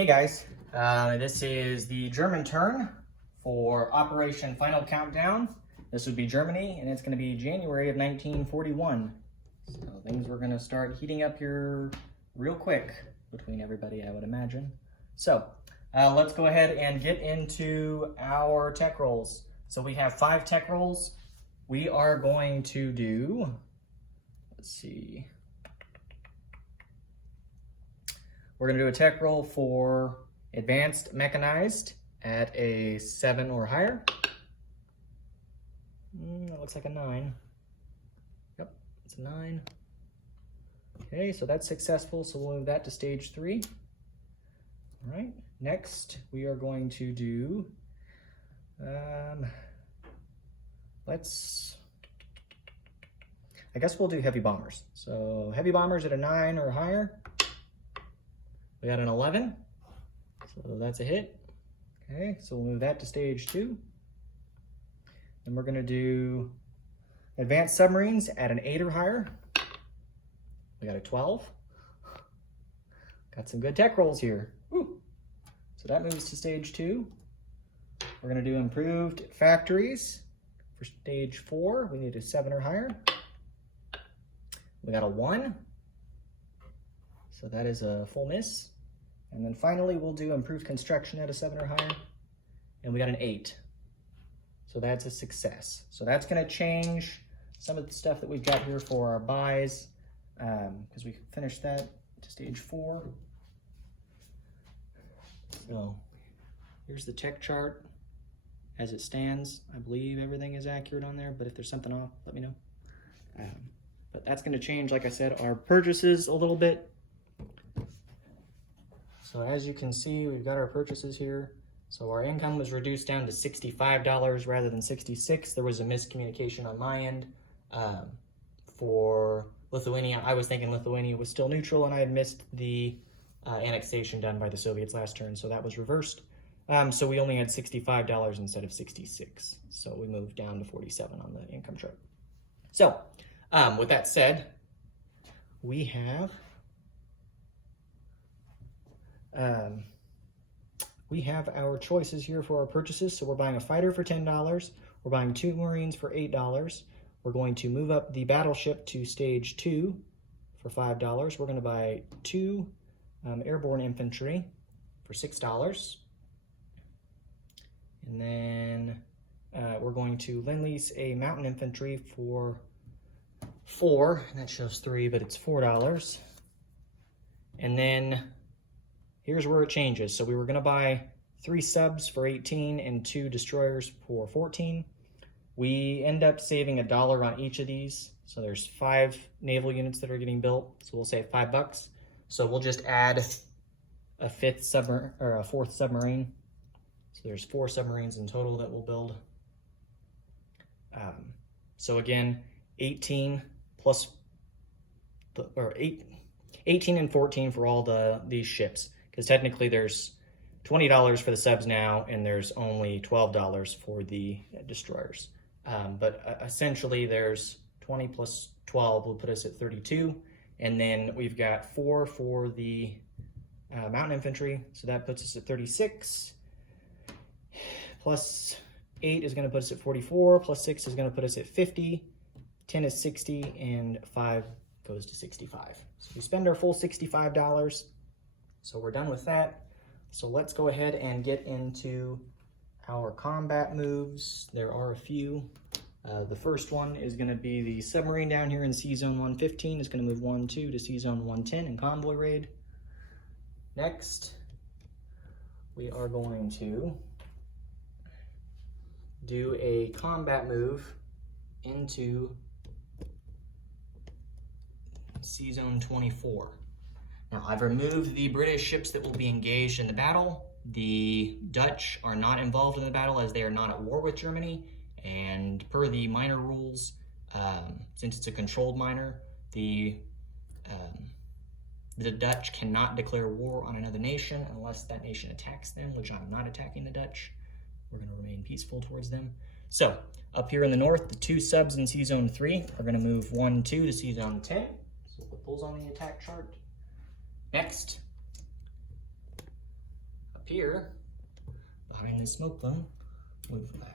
Hey guys, this is the German turn for Operation Final Countdown. This would be Germany, and it's going to be January of 1941. So things were going to start heating up here real quick between everybody, I would imagine. So let's go ahead and get into our tech rolls. So we have 5 tech rolls. We are going to do, let's see. We're going to do a tech roll for Advanced Mechanized at a 7 or higher. That looks like a 9. Yep, it's a 9. Okay, so that's successful, so we'll move that to stage 3. All right, next we are going to do, I guess we'll do heavy bombers. So heavy bombers at a 9 or higher. We got an 11, so that's a hit. Okay, so we'll move that to stage 2. And we're gonna do advanced submarines at an 8 or higher. We got a 12. Got some good tech rolls here. Woo. So that moves to stage 2. We're gonna do improved factories for stage 4. We need a 7 or higher. We got a 1. So that is a full miss. And then finally, we'll do improved construction at a 7 or higher. And we got an 8. So that's a success. So that's gonna change some of the stuff that we've got here for our buys, because we finished that to stage 4. So here's the tech chart as it stands. I believe everything is accurate on there, but if there's something off, let me know. But that's gonna change, like I said, our purchases a little bit. So as you can see, we've got our purchases here. So our income was reduced down to $65 rather than $66. There was a miscommunication on my end. For Lithuania, I was thinking Lithuania was still neutral, and I had missed the annexation done by the Soviets last turn, so that was reversed. So we only had $65 instead of $66. So we moved down to 47 on the income chart. So with that said, we have our choices here for our purchases. So we're buying a fighter for $10. We're buying 2 Marines for $8. We're going to move up the battleship to stage 2 for $5. We're going to buy 2 airborne infantry for $6. And then we're going to lend-lease a mountain infantry for $4. And that shows 3, but it's $4. And then here's where it changes. So we were gonna buy 3 subs for 18 and 2 destroyers for 14. We end up saving $1 on each of these. So there's 5 naval units that are getting built. So we'll save $5. So we'll just add a 4th submarine. So there's 4 submarines in total that we'll build. So again, 18 and 14 for all these ships. Because technically there's $20 for the subs now, and there's only $12 for the destroyers. But essentially there's 20 plus 12 will put us at 32. And then we've got 4 for the mountain infantry. So that puts us at 36. Plus 8 is gonna put us at 44. Plus 6 is gonna put us at 50. 10 is 60, and 5 goes to 65. So we spend our full $65. So we're done with that. So let's go ahead and get into our combat moves. There are a few. The first one is going to be the submarine down here in Sea Zone 115. It's going to move 1-2 to Sea Zone 110 in convoy raid. Next, we are going to do a combat move into Sea Zone 24. Now, I've removed the British ships that will be engaged in the battle. The Dutch are not involved in the battle as they are not at war with Germany. And per the minor rules, since it's a controlled minor, the Dutch cannot declare war on another nation unless that nation attacks them, which I'm not attacking the Dutch. We're going to remain peaceful towards them. So, up here in the north, the 2 subs in Sea Zone 3 are going to move 1-2 to Sea Zone 10. So put those on the attack chart. Next, here, behind this smoke plume,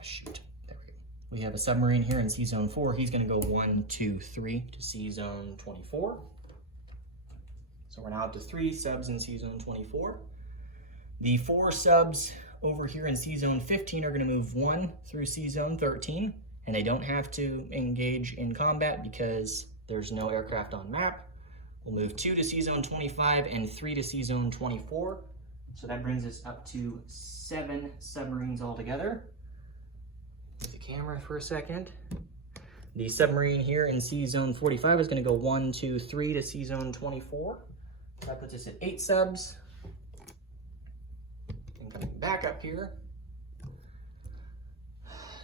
shoot, there we go. We have a submarine here in Sea Zone 4. He's gonna go 1, 2, 3 to Sea Zone 24. So we're now up to 3 subs in Sea Zone 24. The 4 subs over here in Sea Zone 15 are gonna move 1 through Sea Zone 13, and they don't have to engage in combat because there's no aircraft on map. We'll move 2 to Sea Zone 25 and 3 to Sea Zone 24. So that brings us up to 7 submarines altogether. Move the camera for a second. The submarine here in Sea Zone 45 is going to go 1, 2, 3 to Sea Zone 24. So that puts us at 8 subs. And coming back up here,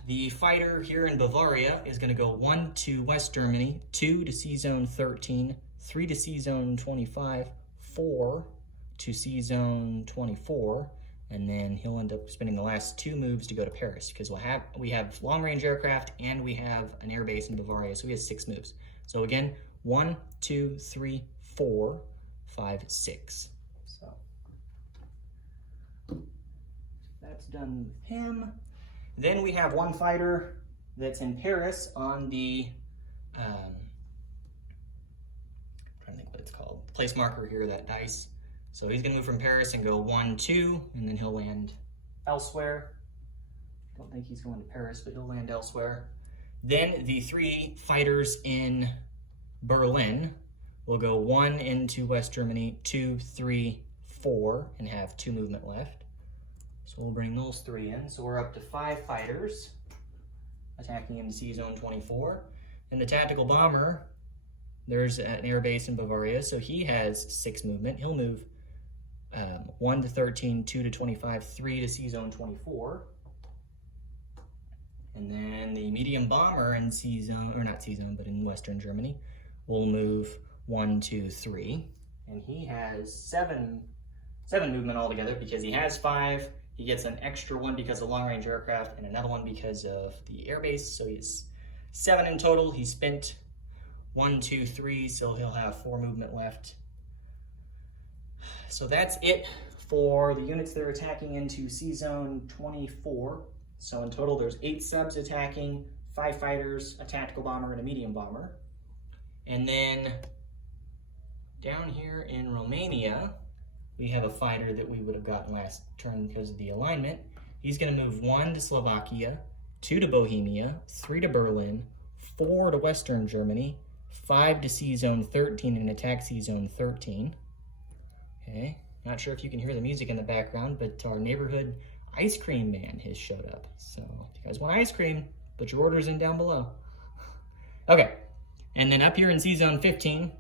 the fighter here in Bavaria is going to go 1 to West Germany, 2 to Sea Zone 13, 3 to Sea Zone 25, 4 to Sea Zone 24, and then he'll end up spending the last 2 moves to go to Paris because we have long-range aircraft and we have an air base in Bavaria, so he has 6 moves. So again, 1, 2, 3, 4, 5, 6. So that's done with him. Then we have 1 fighter that's in Paris on the I'm trying to think what it's called. Place marker here, that dice. So he's gonna move from Paris and go 1, 2, and then he'll land elsewhere. Don't think he's going to Paris, but he'll land elsewhere. Then the 3 fighters in Berlin will go 1 into West Germany, 2, 3, 4, and have 2 movement left. So we'll bring those 3 in. So we're up to 5 fighters attacking into Sea Zone 24. And the tactical bomber, there's an air base in Bavaria, so he has 6 movement. He'll move 1 to 13, 2 to 25, 3 to Sea Zone 24. And then the medium bomber in Sea Zone, or not Sea Zone, but in Western Germany, will move 1, 2, 3. And he has 7 movement altogether because he has 5. He gets an extra 1 because of long-range aircraft and another 1 because of the airbase. So he's 7 in total. He spent 1, 2, 3, so he'll have 4 movement left. So that's it for the units that are attacking into Sea Zone 24. So in total, there's 8 subs attacking, 5 fighters, a tactical bomber, and a medium bomber. And then down here in Romania, we have a fighter that we would have gotten last turn because of the alignment. He's going to move 1 to Slovakia, 2 to Bohemia, 3 to Berlin, 4 to Western Germany, 5 to Sea Zone 13 and attack Sea Zone 13. Okay, not sure if you can hear the music in the background, but our neighborhood ice cream man has showed up. So if you guys want ice cream, put your orders in down below. Okay, and then up here in Sea Zone 15,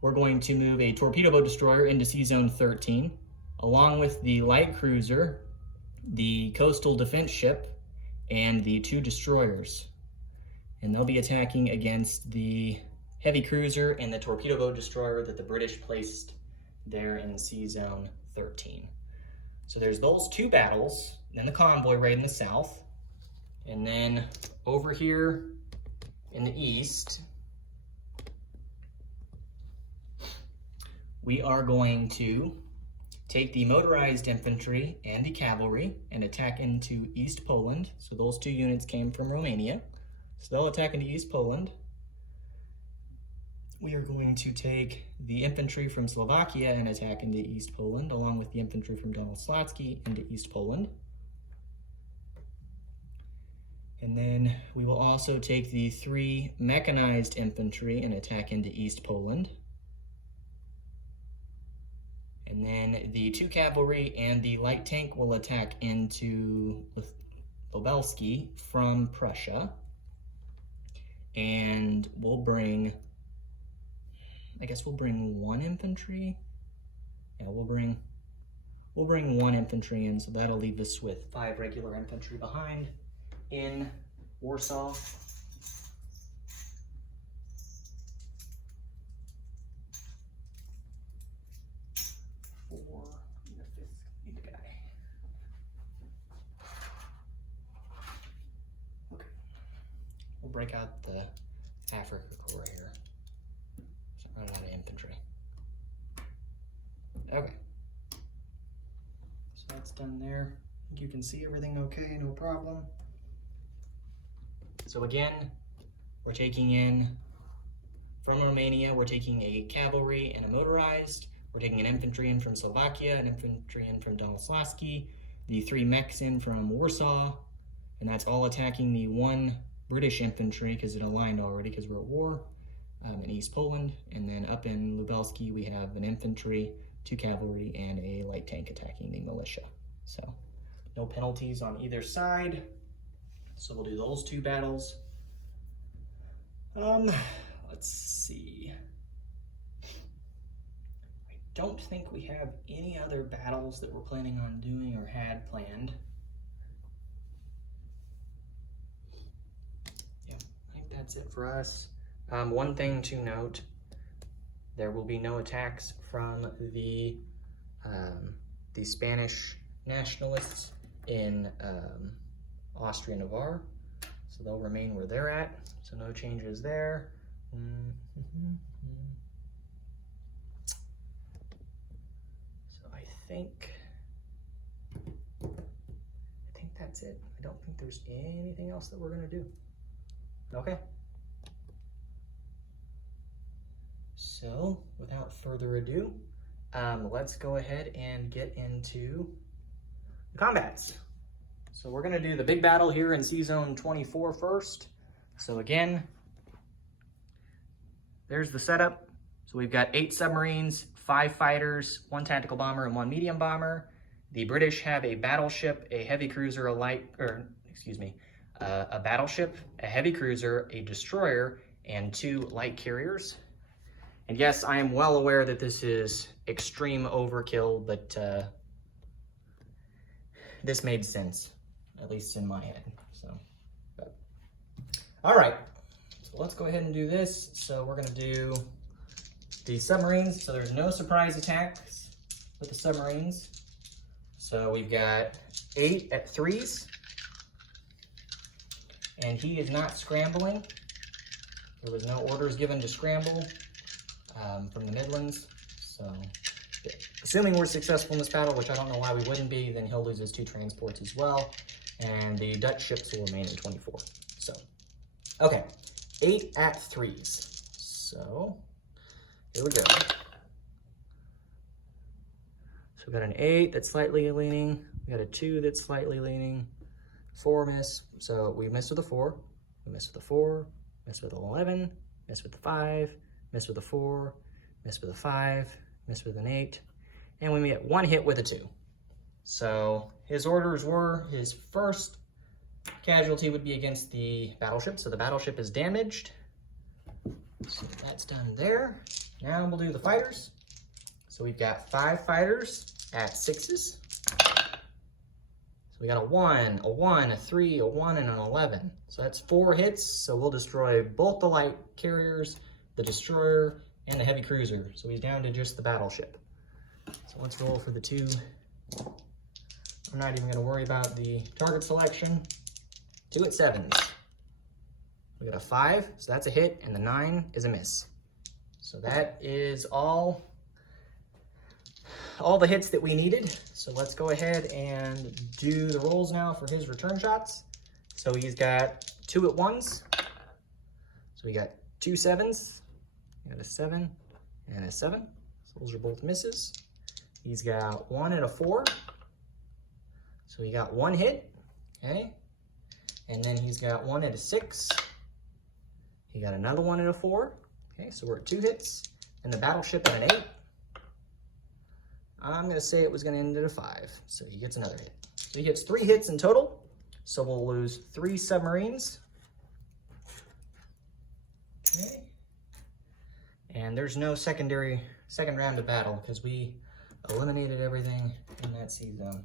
we're going to move a torpedo boat destroyer into Sea Zone 13, along with the light cruiser, the coastal defense ship, and the 2 destroyers. And they'll be attacking against the heavy cruiser and the torpedo boat destroyer that the British placed there in Sea Zone 13. So there's those 2 battles, then the convoy raid in the south, and then over here in the east, we are going to take the motorized infantry and the cavalry and attack into East Poland. So those 2 units came from Romania. So they'll attack into East Poland. We are going to take the infantry from Slovakia and attack into East Poland, along with the infantry from Donald Slotsky into East Poland. And then we will also take the 3 mechanized infantry and attack into East Poland. And then the 2 cavalry and the light tank will attack into Lubelski from Prussia. And we'll bring, I guess we'll bring 1 infantry. Yeah, we'll bring 1 infantry in, so that'll leave us with 5 regular infantry behind in Warsaw. We'll break out the Africa Corps here. So I run out of infantry. Okay. So that's done there. You can see everything okay, no problem. So again, we're taking in, from Romania, we're taking a cavalry and a motorized. We're taking an infantry in from Slovakia, an infantry in from Lubelski, the 3 mechs in from Warsaw, and that's all attacking the 1 British infantry because it aligned already because we're at war in East Poland. And then up in Lubelski, we have an infantry, 2 cavalry, and a light tank attacking the militia. So no penalties on either side. So we'll do those 2 battles. Let's see. I don't think we have any other battles that we're planning on doing or had planned. Yeah, I think that's it for us. One thing to note, there will be no attacks from the Spanish Nationalists in Austria-Navarre. So they'll remain where they're at. So no changes there. So I think that's it. I don't think there's anything else that we're gonna do. Okay. So without further ado, let's go ahead and get into the combats. So we're gonna do the big battle here in C-Zone 24 first. So again, there's the setup. So we've got 8 submarines, 5 fighters, 1 tactical bomber, and 1 medium bomber. The British have a battleship, a heavy cruiser, a battleship, a heavy cruiser, a destroyer, and 2 light carriers. And yes, I am well aware that this is extreme overkill, but this made sense, at least in my head. All right, so let's go ahead and do this. So we're gonna do the submarines. So there's no surprise attacks with the submarines. So we've got 8 at 3s, and he is not scrambling. There was no orders given to scramble from the Midlands. So assuming we're successful in this battle, which I don't know why we wouldn't be, then he'll lose his 2 transports as well. And the Dutch ships will remain in 24. So, okay, 8 at 3s. So here we go. So we got an 8 that's slightly leaning. We got a 2 that's slightly leaning. 4 miss. So we missed with a 4. We missed with a 4. Missed with an 11. Missed with the 5. Missed with a 4. Missed with a 5. Missed with an 8. And we get 1 hit with a 2. So his orders were, his first casualty would be against the battleship. So the battleship is damaged. So that's done there. Now we'll do the fighters. So we've got 5 fighters at 6s. So we got a 1, a 3, a 1, and an 11. So that's 4 hits. So we'll destroy both the light carriers, the destroyer, and the heavy cruiser. So he's down to just the battleship. So let's roll for the 2. I'm not even gonna worry about the target selection. 2 at 7s. We got a 5, so that's a hit, and the 9 is a miss. So that is all the hits that we needed. So let's go ahead and do the rolls now for his return shots. So he's got 2 at 1s. So we got 2 7s. We got a 7 and a 7. So those are both misses. He's got 1 at a 4. So he got 1 hit, okay? And then he's got 1 at a 6. He got another 1 at a 4. Okay, so we're at 2 hits. And the battleship at an 8. I'm gonna say it was gonna end at a 5. So he gets another hit. So he gets 3 hits in total. So we'll lose 3 submarines. Okay. And there's no second round of battle because we eliminated everything in that C-Zone.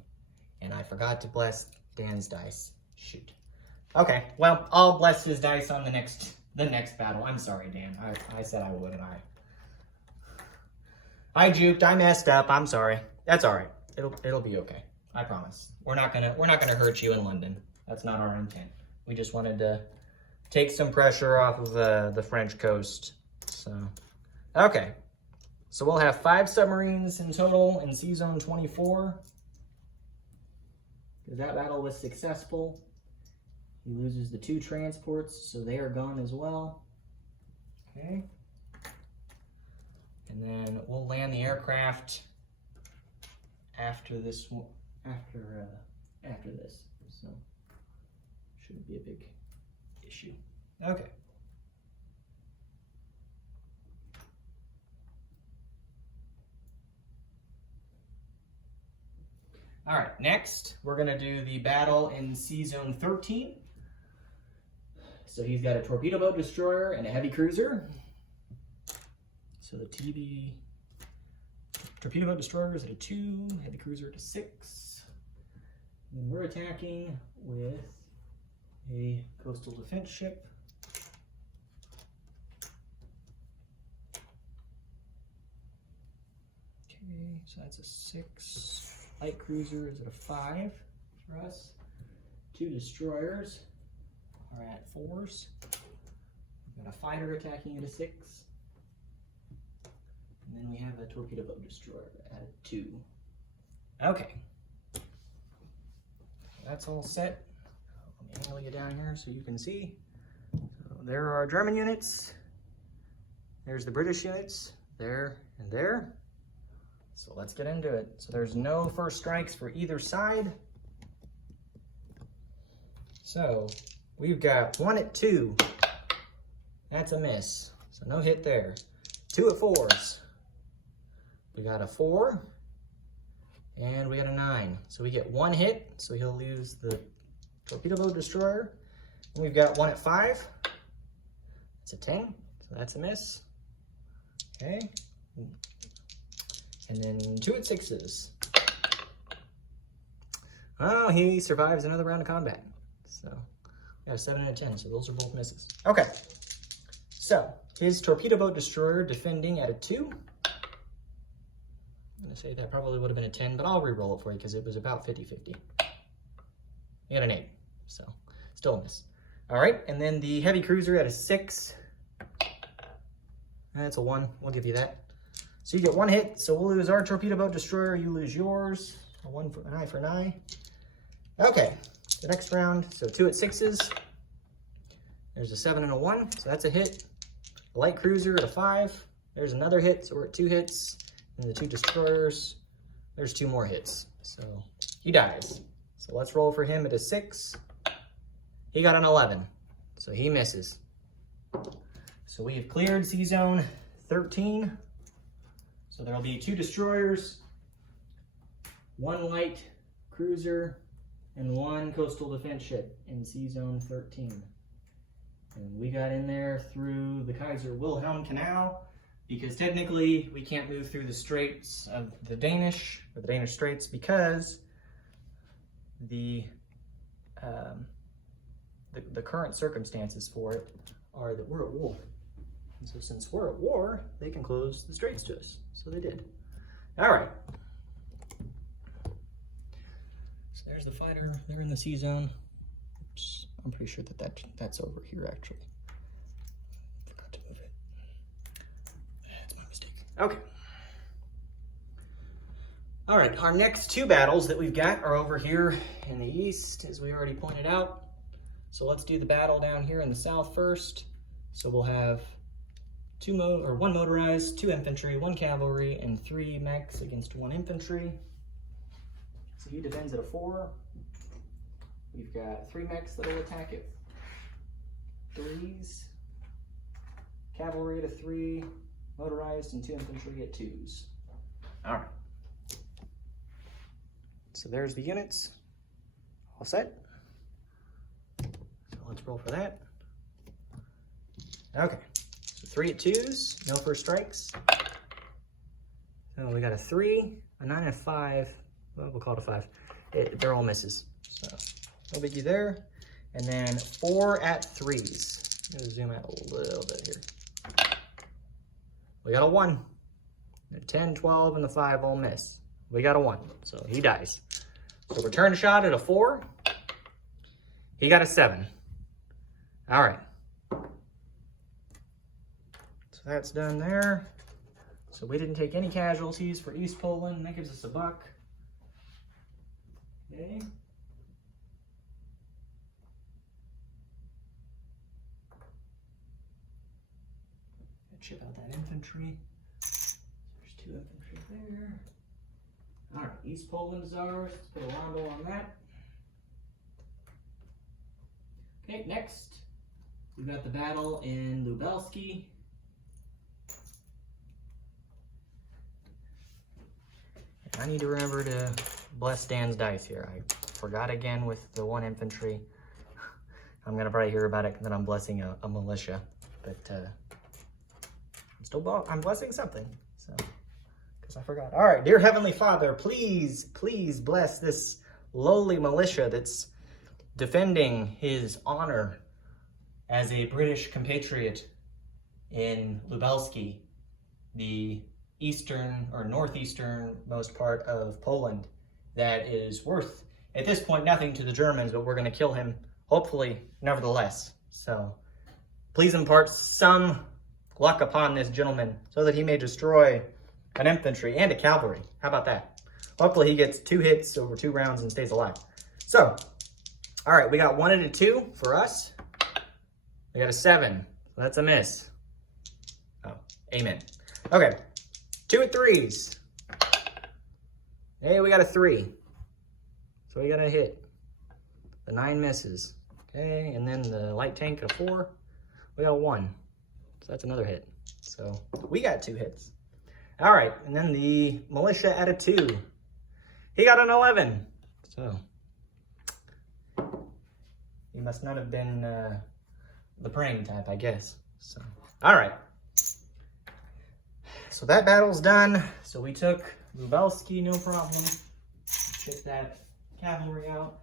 And I forgot to bless Dan's dice. Shoot. Okay, well, I'll bless his dice on the next battle. I'm sorry, Dan. I said I would, and I juked. I messed up. I'm sorry. That's all right. It'll be okay. I promise. We're not gonna hurt you in London. That's not our intent. We just wanted to take some pressure off of the French coast. So, okay. So we'll have 5 submarines in total in C-Zone 24. because that battle was successful. He loses the 2 transports, so they are gone as well. Okay. And then we'll land the aircraft after this one, after this. So shouldn't be a big issue. Okay. All right, next we're gonna do the battle in Sea Zone 13. So he's got a torpedo boat destroyer and a heavy cruiser. So the torpedo boat destroyer is at a 2, heavy cruiser at a 6. And then we're attacking with a coastal defense ship. Okay, so that's a 6. Light cruiser is at a 5 for us. 2 destroyers are at 4s. We've got a fighter attacking at a 6. And then we have a torpedo boat destroyer at a 2. Okay. That's all set. Let me angle you down here so you can see. So there are our German units. There's the British units, there and there. So let's get into it. So there's no first strikes for either side. So we've got 1 at 2. That's a miss. So no hit there. 2 at 4s. We got a 4. And we got a 9. So we get 1 hit. So he'll lose the torpedo boat destroyer. And we've got 1 at 5. That's a 10. So that's a miss. Okay. And then 2 at 6s. Oh, he survives another round of combat. So we got a 7 and a 10, so those are both misses. Okay, so his torpedo boat destroyer defending at a 2. I'm gonna say that probably would have been a 10, but I'll re-roll it for you because it was about 50-50. You got an 8, so still a miss. All right, and then the heavy cruiser at a 6. That's a 1, we'll give you that. So you get 1 hit, so we'll lose our torpedo boat destroyer, you lose yours. An eye for an eye. Okay, the next round, so 2 at 6s. There's a 7 and a 1, so that's a hit. A light cruiser at a 5. There's another hit, so we're at 2 hits. And the 2 destroyers, there's 2 more hits. So he dies. So let's roll for him at a 6. He got an 11, so he misses. So we have cleared Sea Zone 13. So there'll be 2 destroyers, 1 light cruiser, and 1 coastal defense ship in Sea Zone 13. And we got in there through the Kaiser Wilhelm Canal because technically we can't move through the straits of the Danish, or the Danish Straits, because the current circumstances for it are that we're at war. And so since we're at war, they can close the straits to us. So they did. All right. So there's the fighter. They're in the sea zone. Oops. I'm pretty sure that's over here, actually. Forgot to move it. That's my mistake. Okay. All right, our next 2 battles that we've got are over here in the east, as we already pointed out. So let's do the battle down here in the south first. So we'll have 1 motorized, 2 infantry, 1 cavalry, and 3 mechs against 1 infantry. So he defends at a 4. We've got 3 mechs that'll attack at 3s, cavalry at a 3, motorized, and 2 infantry at 2s. All right. So there's the units, all set. So let's roll for that. Okay. 3 at 2s, no first strikes. So we got a 3, a 9, and a 5. Well, we'll call it a 5. They're all misses. So no biggie there. And then 4 at 3s. I'm gonna zoom out a little bit here. We got a 1. The 10, 12, and the 5 all miss. We got a 1, so he dies. So return shot at a 4. He got a 7. All right. So that's done there. So we didn't take any casualties for East Poland. That gives us a buck. Okay. chip out that infantry. There's 2 infantry there. All right, East Poland is ours. Let's put a rondo on that. Okay, next, we've got the battle in Lubelski. I need to remember to bless Dan's dice here. I forgot again with the 1 infantry. I'm gonna probably hear about it that I'm blessing a militia, but I'm blessing something, so, because I forgot. All right, dear Heavenly Father, please bless this lowly militia that's defending his honor as a British compatriot in Lubelski, the eastern or northeasternmost part of Poland that is worth, at this point, nothing to the Germans, but we're going to kill him, hopefully, nevertheless. So please impart some luck upon this gentleman so that he may destroy an infantry and a cavalry. How about that? Hopefully he gets 2 hits over 2 rounds and stays alive. So, all right, we got 1 and a 2 for us. We got a 7. So that's a miss. Oh, amen. Okay. 2 and 3s. Hey, we got a 3. So we got a hit. The 9 misses. Okay, and then the light tank at a 4. We got a 1. So that's another hit. So we got 2 hits. All right, and then the militia at a 2. He got an 11. So he must not have been the praying type, I guess. So, all right. So that battle's done. So we took Lubelski, no problem. Check that cavalry out.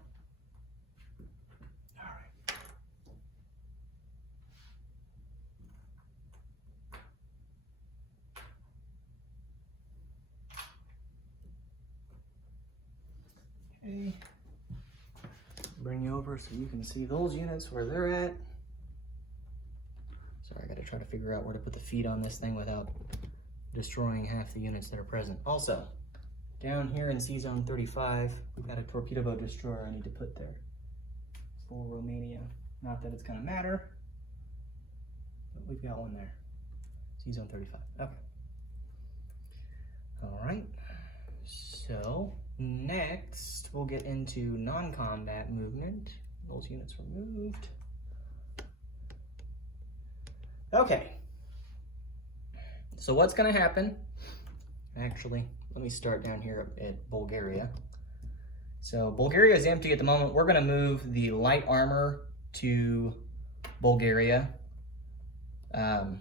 All right. Okay. Bring you over so you can see those units where they're at. Sorry, I gotta try to figure out where to put the feet on this thing without destroying half the units that are present. Also, down here in C-Zone 35, we've got a torpedo boat destroyer I need to put there for Romania. Not that it's gonna matter, but we've got one there. C-Zone 35, okay. All right, so next we'll get into non-combat movement. Those units were moved. Okay. So what's going to happen, actually, let me start down here at Bulgaria. So Bulgaria is empty at the moment. We're going to move the light armor to Bulgaria. And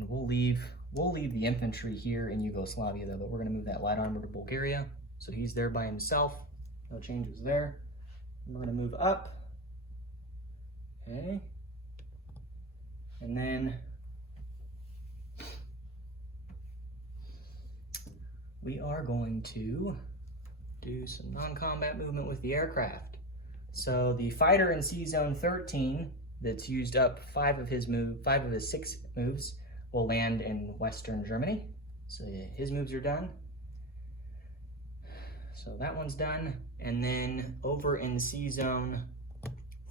we'll leave the infantry here in Yugoslavia, though, but we're going to move that light armor to Bulgaria. So he's there by himself. No changes there. We're going to move up. Okay. And then we are going to do some non-combat movement with the aircraft. So the fighter in C-Zone 13 that's used up 5 of his 6 moves will land in Western Germany. So his moves are done. So that one's done. And then over in C-Zone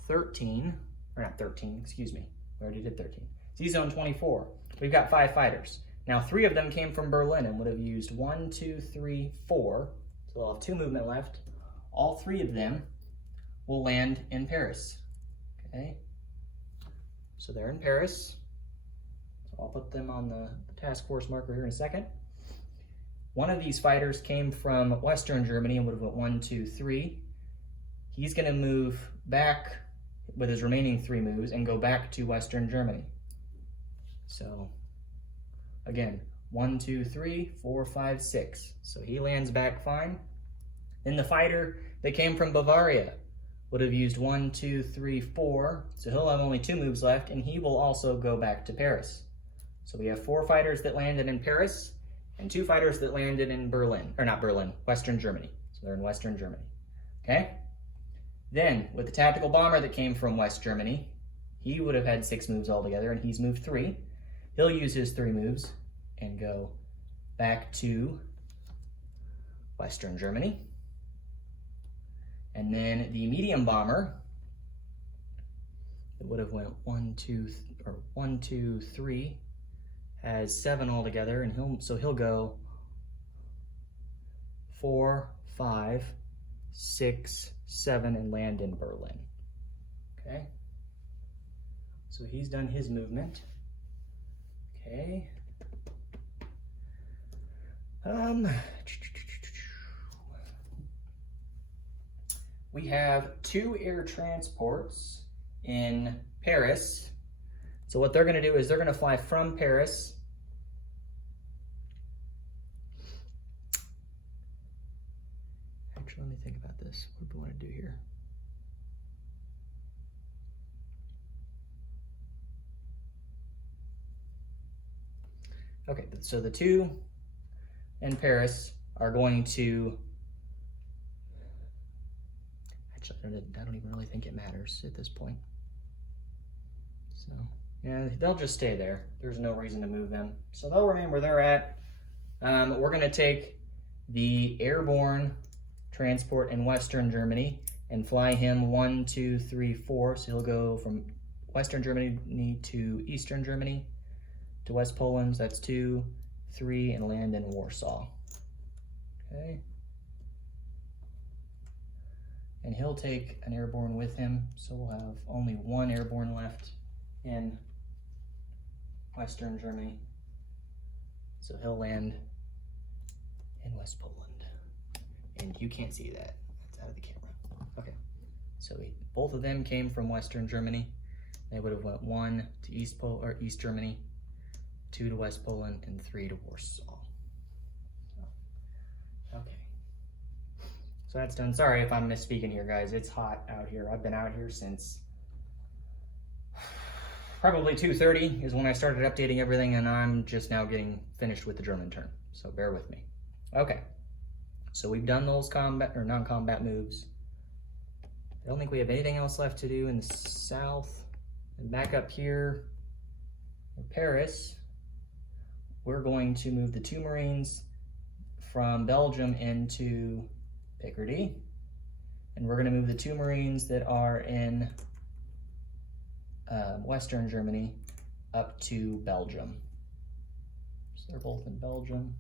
13, or not 13, excuse me. We already did 13. C-Zone 24, we've got 5 fighters. Now 3 of them came from Berlin and would have used 1, 2, 3, 4. So they'll have 2 movement left. All 3 of them will land in Paris. Okay. So they're in Paris. So I'll put them on the task force marker here in a second. One of these fighters came from Western Germany and would have went 1, 2, 3. He's going to move back with his remaining 3 moves and go back to Western Germany. So again, 1, 2, 3, 4, 5, 6. So he lands back fine. Then the fighter that came from Bavaria would have used 1, 2, 3, 4. So he'll have only 2 moves left, and he will also go back to Paris. So we have 4 fighters that landed in Paris and 2 fighters that landed in Berlin, or not Berlin, Western Germany. So they're in Western Germany. Okay? Then, with the tactical bomber that came from West Germany, he would have had 6 moves altogether, and he's moved 3. He'll use his 3 moves and go back to Western Germany. And then the medium bomber it would have went 1, 2, or 1, 2, 3, has 7 altogether, and he'll go 4, 5, 6, 7, and land in Berlin. Okay, so he's done his movement. Okay. We have 2 air transports in Paris. So what they're going to do is they're going to fly from Paris Actually, let me think about this. What do we want to do here? Okay, so the 2 in Paris are going to, actually, I don't even really think it matters at this point. So, yeah, they'll just stay there. There's no reason to move them. So they'll remain where they're at. We're going to take the airborne transport in Western Germany and fly him 1, 2, 3, 4. So he'll go from Western Germany to Eastern Germany to West Poland. That's 2, 3, and land in Warsaw. Okay. And he'll take an airborne with him, so we'll have only 1 airborne left in Western Germany. So he'll land in West Poland. And you can't see that. That's out of the camera. Okay. So both of them came from Western Germany. They would have went 1 to East Germany, 2 to West Poland, and 3 to Warsaw. Okay. So that's done. Sorry if I'm misspeaking here, guys. It's hot out here. I've been out here since probably 2:30 is when I started updating everything, and I'm just now getting finished with the German turn. So bear with me. Okay. So we've done those combat or non-combat moves. I don't think we have anything else left to do in the south. And back up here in Paris, we're going to move the 2 Marines from Belgium into Picardy. And we're going to move the 2 Marines that are in Western Germany up to Belgium. So they're both in Belgium.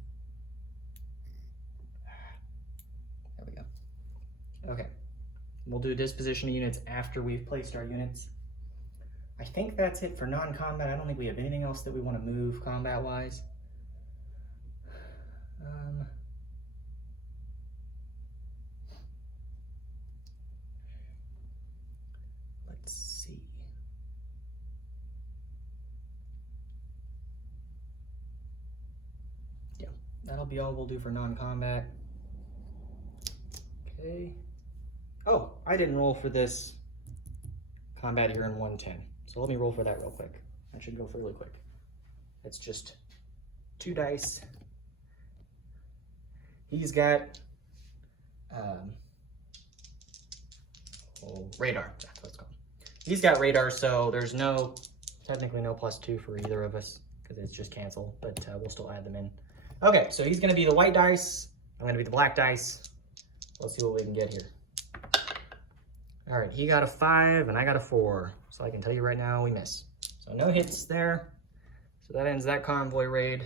There we go. Okay. We'll do disposition of units after we've placed our units. I think that's it for non-combat. I don't think we have anything else that we want to move combat-wise. Let's see. Yeah, that'll be all we'll do for non-combat. Okay. Oh, I didn't roll for this combat here in 110. So let me roll for that real quick. I should go fairly quick. It's just 2 dice. He's got radar. That's what it's called. He's got radar, so there's technically no +2 for either of us because it's just cancel, but we'll still add them in. Okay, so he's going to be the white dice. I'm going to be the black dice. Let's see what we can get here. All right, he got a 5 and I got a 4. So I can tell you right now we miss. So no hits there. So that ends that convoy raid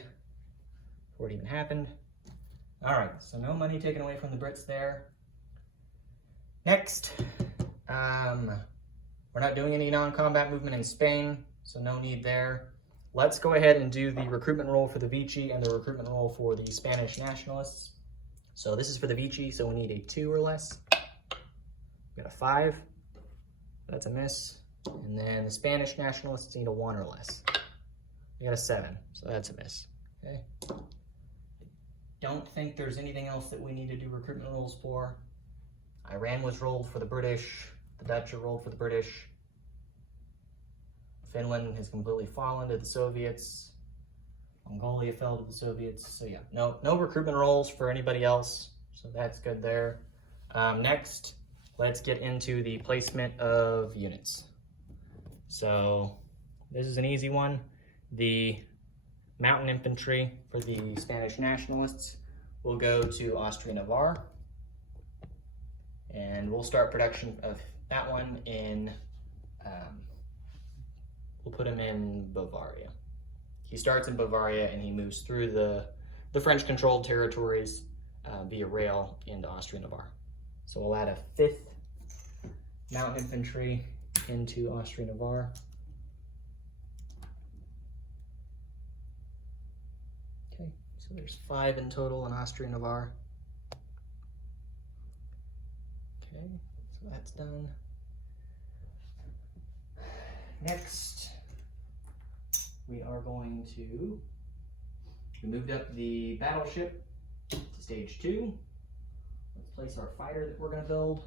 before it even happened. All right, so no money taken away from the Brits there. Next, we're not doing any non-combat movement in Spain, so no need there. Let's go ahead and do the recruitment roll for the Vichy and the recruitment roll for the Spanish Nationalists. So this is for the Vichy, so we need a 2 or less. We got a 5, that's a miss. And then the Spanish Nationalists need a 1 or less. We got a 7, so that's a miss. Okay. Don't think there's anything else that we need to do recruitment rolls for. Iran was rolled for the British. The Dutch are rolled for the British. Finland has completely fallen to the Soviets. Mongolia fell to the Soviets. So yeah, no recruitment rolls for anybody else. So that's good there. Next, let's get into the placement of units. So this is an easy one. The mountain infantry for the Spanish Nationalists will go to Austria-Navarre. And we'll start production of that one in we'll put him in Bavaria. He starts in Bavaria and he moves through the French-controlled territories via rail into Austria-Navarre. So we'll add a 5th Mountain Infantry into Austria-Navarre. Okay, so there's 5 in total in Austria-Navarre. Okay, so that's done. Next, we are going to, we moved up the battleship to stage 2. Let's place our fighter that we're going to build.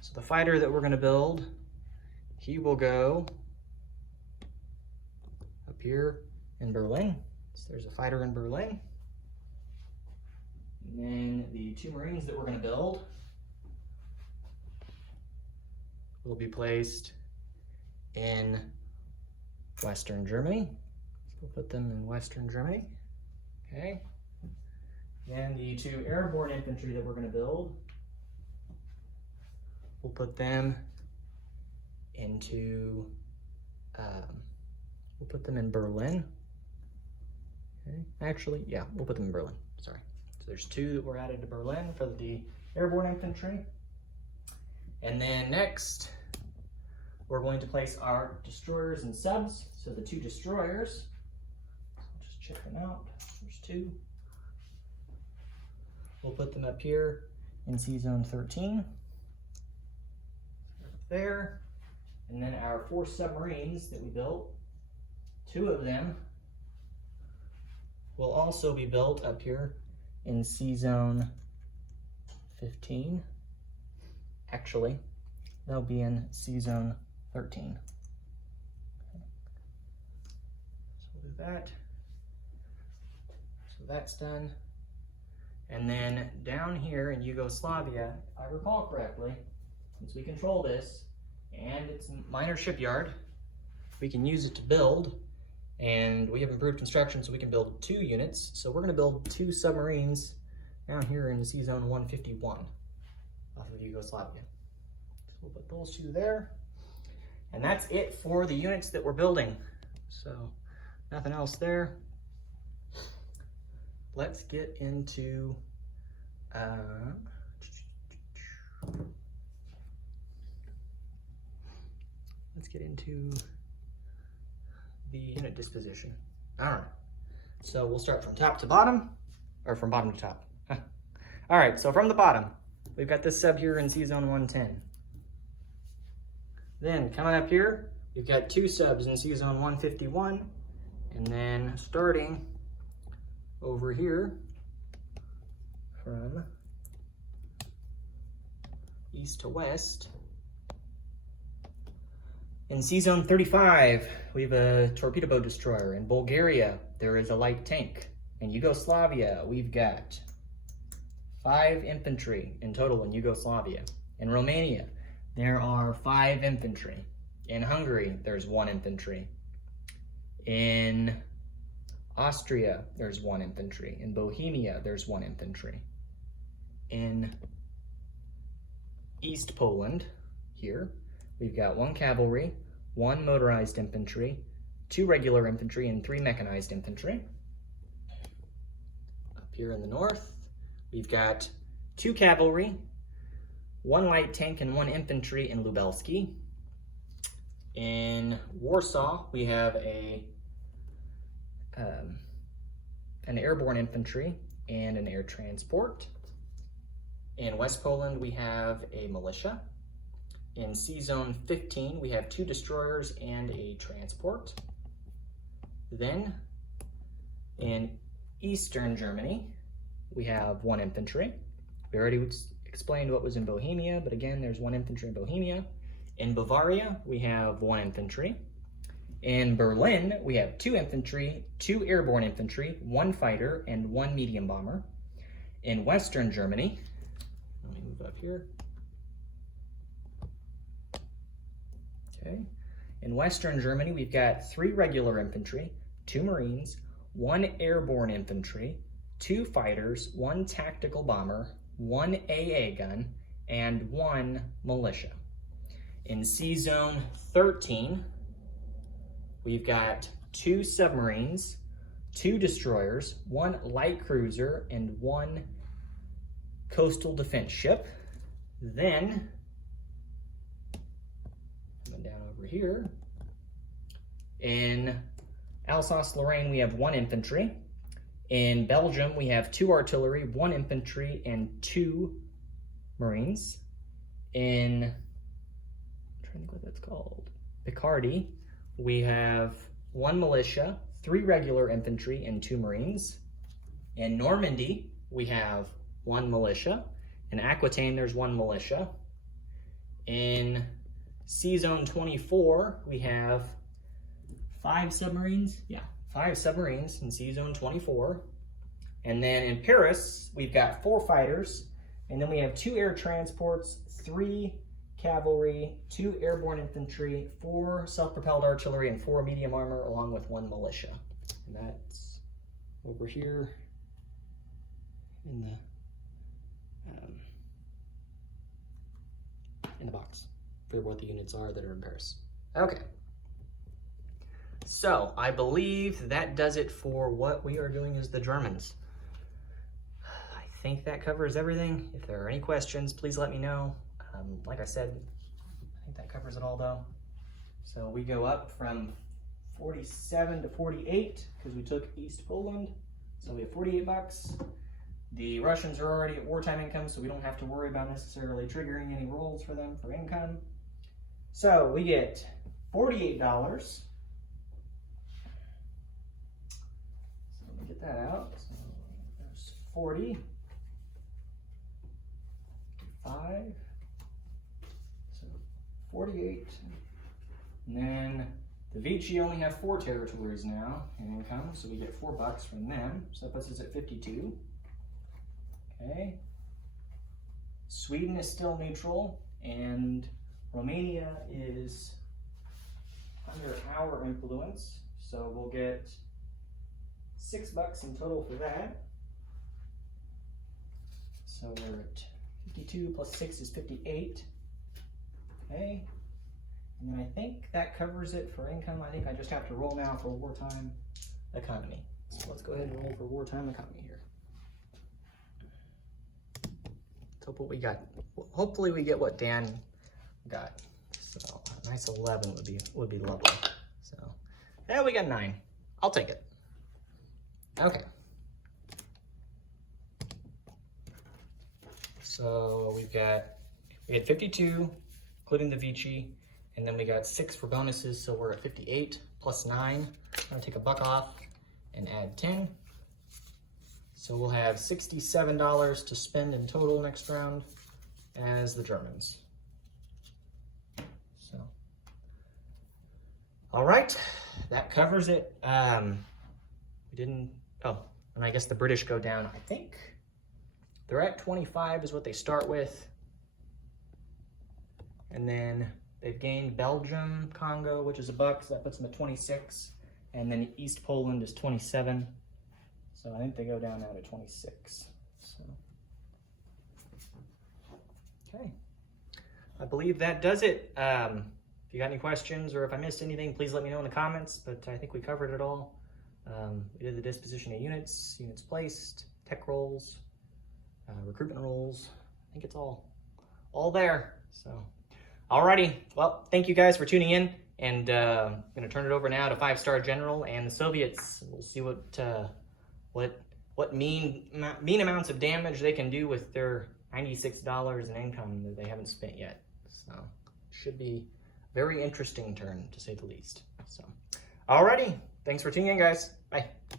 So the fighter that we're going to build, he will go up here in Berlin. So there's a fighter in Berlin. And then the 2 Marines that we're going to build will be placed in Western Germany. So we'll put them in Western Germany. Okay. Then the 2 airborne infantry that we're going to build, we'll put them into, we'll put them in Berlin. Okay. Actually, yeah, we'll put them in Berlin. Sorry. So there's 2 that were added to Berlin for the airborne infantry. And then next, we're going to place our destroyers and subs. So the 2 destroyers, I'll just check them out. There's 2. We'll put them up here in C-Zone 13. There. And then our 4 submarines that we built, 2 of them will also be built up here in C-Zone 15. Actually, they'll be in C-Zone 13. Okay. So we'll do that. So that's done. And then down here in Yugoslavia, if I recall correctly, since we control this, and it's a minor shipyard, we can use it to build, and we have improved construction so we can build 2 units. So we're going to build 2 submarines down here in C-Zone 151 off of Yugoslavia. So we'll put those 2 there. And that's it for the units that we're building. So nothing else there. Let's get into the unit disposition. All right. So we'll start from top to bottom, or from bottom to top. All right. So from the bottom, we've got this sub here in C-Zone 110. Then coming up here, we've got 2 subs in C-Zone 151, and then starting over here from east to west, in C-Zone 35, we have a torpedo boat destroyer. In Bulgaria, there is a light tank. In Yugoslavia, we've got 5 infantry in total in Yugoslavia. In Romania, there are 5 infantry. In Hungary, there's 1 infantry. In Austria, there's 1 infantry. In Bohemia, there's 1 infantry. In East Poland, here, we've got 1 cavalry, 1 motorized infantry, 2 regular infantry, and 3 mechanized infantry. Up here in the north, we've got 2 cavalry, 1 light tank, and 1 infantry in Lubelski. In Warsaw, we have an airborne infantry and an air transport. In West Poland, we have a militia. In C-Zone 15, we have 2 destroyers and a transport. Then, in Eastern Germany, we have 1 infantry. We already explained what was in Bohemia, but again, there's 1 infantry in Bohemia. In Bavaria, we have 1 infantry. In Berlin, we have 2 infantry, 2 airborne infantry, 1 fighter, and 1 medium bomber. In Western Germany, let me move up here. Okay. In Western Germany, we've got 3 regular infantry, 2 Marines, 1 airborne infantry, 2 fighters, 1 tactical bomber, 1 AA gun, and 1 militia. In C-Zone 13, we've got 2 submarines, 2 destroyers, 1 light cruiser, and 1 coastal defense ship. Then, coming down over here, in Alsace-Lorraine, we have 1 infantry. In Belgium, we have 2 artillery, 1 infantry, and 2 marines. In, I'm trying to think what that's called, Picardy, we have 1 militia, 3 regular infantry, and 2 marines. In Normandy, we have 1 militia. In Aquitaine, there's 1 militia. In Sea Zone 24, we have 5 submarines. Yeah, 5 submarines in Sea Zone 24. And then in Paris, we've got 4 fighters. And then we have 2 air transports, 3 cavalry, 2 airborne infantry, 4 self-propelled artillery, and 4 medium armor, along with 1 militia. And that's over here in the box for what the units are that are in Paris. Okay. So I believe that does it for what we are doing as the Germans. I think that covers everything. If there are any questions, please let me know. Like I said, I think that covers it all though. So we go up from 47 to 48 because we took East Poland. So we have 48 bucks. The Russians are already at wartime income, so we don't have to worry about necessarily triggering any rolls for them for income. So we get $48. So let me get that out. So there's 40, 5, so 48. And then the Vichy only have 4 territories now in income, so we get $4 from them. So that puts us at 52. Okay. Sweden is still neutral, and Romania is under our influence, so we'll get $6 in total for that. So we're at 52 plus 6 is 58. Okay. And then I think that covers it for income. I think I just have to roll now for wartime economy. So let's go ahead and roll for wartime economy here. Let's hope what we got. Hopefully we get what Dan got. So a nice 11 would be lovely. So yeah, we got 9. I'll take it. Okay. So we had 52, including the Vichy, and then we got 6 for bonuses, so we're at 58 plus 9. I'm gonna take $1 off and add 10. So we'll have $67 to spend in total next round as the Germans. So, all right, that covers it. We didn't, oh, and I guess the British go down. I think they're at 25 is what they start with. And then they've gained Belgium, Congo, which is $1, so that puts them at 26. And then East Poland is 27. So I think they go down now to 26. So, okay. I believe that does it. If you got any questions or if I missed anything, please let me know in the comments, but I think we covered it all. We did the disposition of units, units placed, tech rolls, recruitment rolls. I think it's all there. So, alrighty. Well, thank you guys for tuning in, and I'm going to turn it over now to 5-Star General and the Soviets. We'll see what mean amounts of damage they can do with their $96 in income that they haven't spent yet. So, should be a very interesting turn, to say the least. So, alrighty. Thanks for tuning in, guys. Bye.